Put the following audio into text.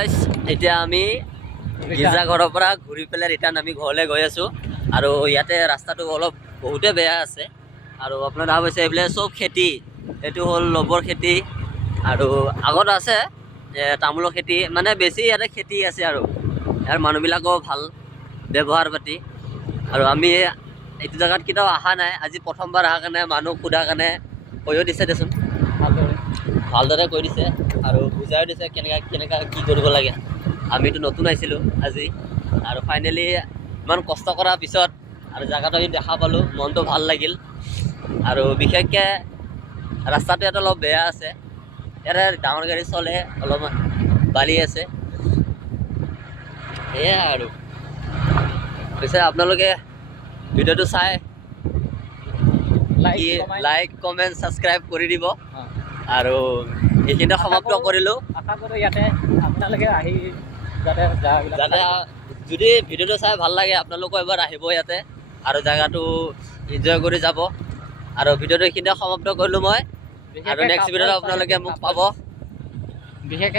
এতিয়া আমি গীৰ্জাঘৰৰ পৰা ঘূৰি পেলাই ৰিটাৰ্ণ আমি ঘৰলৈ গৈ আছোঁ আৰু ইয়াতে ৰাস্তাটো অলপ বহুতে বেয়া আছে আৰু আপোনাৰ দেখা পাইছে এইবিলাক চব খেতি এইটো হ'ল লবৰ খেতি আৰু আগত আছে তামোলৰ খেতি মানে বেছি ইয়াতে খেতি আছে আৰু ইয়াৰ মানুহবিলাকো ভাল ব্যৱহাৰ পাতি আৰু আমি এইটো জেগাত কেতিয়াও অহা নাই আজি প্ৰথমবাৰ অহাৰ কাৰণে মানুহ সোধাৰ কাৰণে কৈও দিছে দেচোন ভালদৰে কৈ দিছে আৰু বুজাইও দিছে কেনেকৈ কি কৰিব লাগে আমিতো নতুন আহিছিলোঁ আজি আৰু ফাইনেলি ইমান কষ্ট কৰাৰ পিছত আৰু জেগাটো আমি দেখা পালোঁ মনটো ভাল লাগিল আৰু বিশেষকৈ ৰাস্তাটো ইয়াত অলপ বেয়া আছে ইয়াতে ডাঙৰ গাড়ী চলে অলপমান বালি আছে সেয়াই আৰু পিছে আপোনালোকে ভিডিঅ'টো চাই লাইক কমেণ্ট ছাবস্ক্ৰাইব কৰি দিব আৰু এইখিনিতে সমাপ্ত কৰিলোঁ আশা কৰোঁ ইয়াতে আপোনালোকে আহি যাতে যদি ভিডিঅ'টো চাই ভাল লাগে আপোনালোকো এবাৰ আহিব ইয়াতে আৰু জেগাটো এনজয় কৰি যাব আৰু ভিডিঅ'টো এইখিনিতে সমাপ্ত কৰিলোঁ মই আৰু নেক্সট ভিডিঅ'ত আপোনালোকে মোক পাব বিশেষকৈ